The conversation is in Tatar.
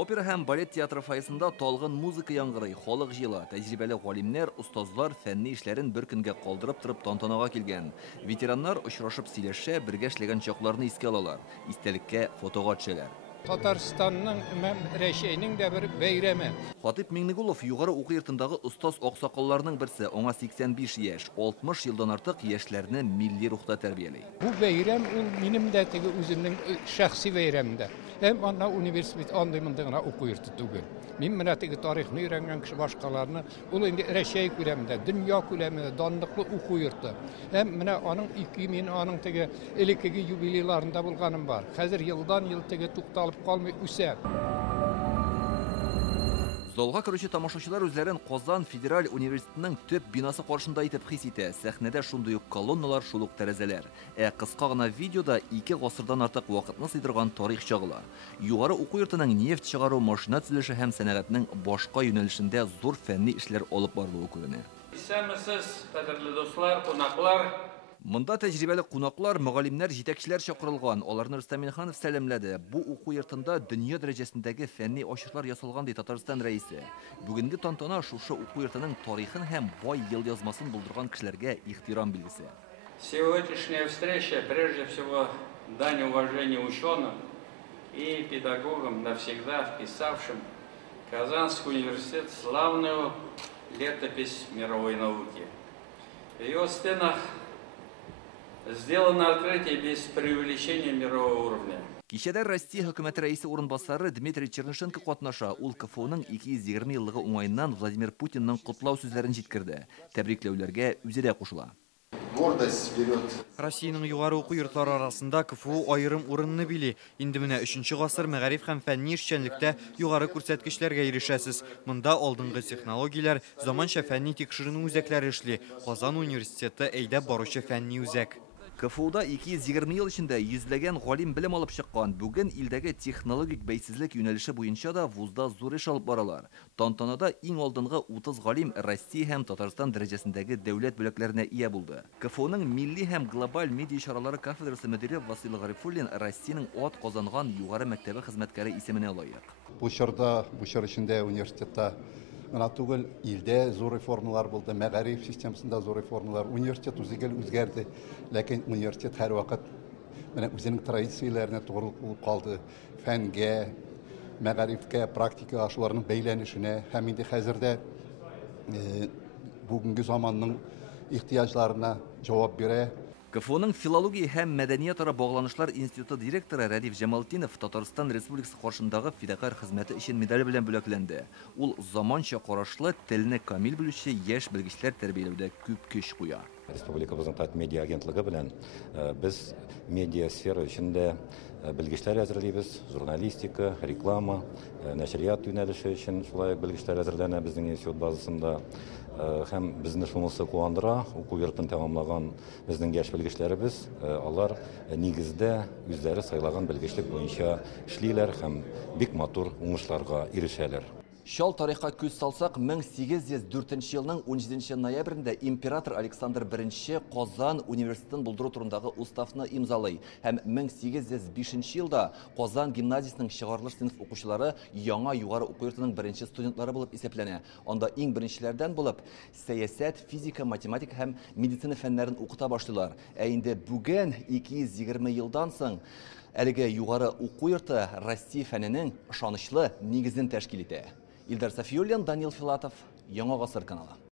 Опера һәм балет театры файсында талгын музыка яңгырый, халык җыела, тәҗрибәле галимнәр, устазлар фәнни эшләрен бер көнгә калдырып торып тантанага килгән. Ветераннар очрашып сөйләшә, бергә эшләгән чакларны искә алалар, истәлеккә фотога төшәләр. Татарстанның Рәшәйнең дә бер бәйрәме. Хатип Миңнегулов югары уку йортындагы устаз аксакалларның берсе, аңа 85 яшь, 60 елдан артык яшьләрне милли рухта тәрбияли. Бу бәйрәм ул минем дә теге үземнең шәхси бәйрәмдә. Һәм анда университет андый-мондай гына уку йорты түгел. Мин менә теге тарихны өйрәнгән кеше башкаларны, ул инде Рәшәй күләмендә, дөнья күләмендә данлыклы уку йорты. Һәм менә аның 2000 аның теге элеккеге юбилейларында булганым бар. Хәзер елдан-ел теге тукталып калмый үсә. Залга керүче тамашачылар үзләрен Казан Федераль университетының төп бинасы каршында итеп хис итә. Сәхнәдә шундый ук колонналар, шул ук тәрәзәләр. Кыска гына видеода 2 гасырдан артык вакытны сыйдырган тарих чагыла. Югары уку йортының нефть чыгару, машина төзелеше һәм сәнәгатьнең башка юнәлешендә зур фәнни эшләр алып барылуы күренә. Исәнмесез, кадерле дуслар, кунаклар. Монда тәҗрибәле кунаклар, мөгаллимнәр, җитәкчеләр чакырылган. Аларны Рөстәм Миңнеханов сәламләде. Бу уку йортында дөнья дәрәҗәсендәге фәнни ачышлар ясалган ди Татарстан рәисе. Бүгенге тантана шушы уку йортының тарихын һәм бай елъязмасын булдырган кешеләргә ихтирам билгесе. Сегодняшняя встреча прежде всего дань уважения ученым и педагогам, навсегда вписавшим Казанский университет в славную летопись мировой науки. В ее стенах сделано открытие без преувеличения мирового уровня. Кичәдә Россия хөкүмәте рәисе урынбасары Дмитрий Чернышенко катнаша. Ул КФУның 220 еллыгы уңаеннан Владимир Путинның котлау сүзләрен җиткерде. Тәбрикләүләргә үзе дә кушыла. Гордость берет. Россиянең югары уку йортлары арасында КФУ аерым урынны били. Инде менә 3нче гасыр мәгариф һәм фәнни эшчәнлектә югары күрсәткечләргә ирешәсез. Монда алдынгы технологияләр, заманча фәнни тикшеренү үзәкләре эшли. Казан университеты әйдәп баручы фәнни үзәк. КФУда 220 ел эчендә йөзләгән галим белем алып чыккан. Бүген илдәге технологик бәйсезлек юнәлеше буенча да вузда зур эш алып баралар. Тантанада иң алдынгы 30 галим Россия һәм Татарстан дәрәҗәсендәге дәүләт бүләкләренә ия булды. КФУның милли һәм глобаль медиа чаралары кафедрасы мөдире Васил Гарифуллин Россиянең ат казанган югары мәктәбе хезмәткәре исеменә лаек. Бу чорда, бу чор эчендә университетта гына түгел, илдә зур реформалар булды, мәгариф системасында зур реформалар, университет үзгәрде, ләкин университет һәр вакыт менә үзенең традицияләренә туры булып калды. Фәнгә, мәгарифкә, практикага шуларның бәйләнешенә һәм инде хәзердә бүгенге заманның ихтыяҗларына җавап бирә. КФУның филология һәм мәдәният-ара багланышлар институты директоры Радиф Җамалтдинов Татарстан Республикасы каршындагы фидакарь хезмәте өчен медаль белән бүләкләнде. Ул заманча карашлы, телне камил белүче яшь белгечләр тәрбияләүдә күп көч куя. Республикабызның медиа агентлыгы белән без медиа сфера эчендә белгечләр әзерлибез, журналистика, реклама, нәшрият юнәлеше өчен шулай белгечләр әзерләнә безнең институт базасында. Һәм безне шунысы куандыра, уку йортын тәмамлаган безнең яшь белгечләребез, алар нигездә үзләре сайлаган белгечлек буенча эшлиләр һәм бик матур уңышларга ирешәләр. Шал тарихка күз салсак, 1804 елның 17 ноябрендә император Александр I Казан университетын булдыру турындагы уставны имзалый. Һәм 1805 елда Казан гимназиясының чыгарылыш сыйныф укучылары яңа югары уку йортының беренче студентлары булып исәпләнә. Анда иң беренчеләрдән булып сәясәт, физика, математика һәм медицина фәннәрен укыта башлыйлар. Инде бүген 220 елдан соң әлеге югары уку йорты Россия фәненең ышанычлы нигезен тәшкил итә. Илдар Сафиуллин, Данил Филатов, Яңа гасыр каналы.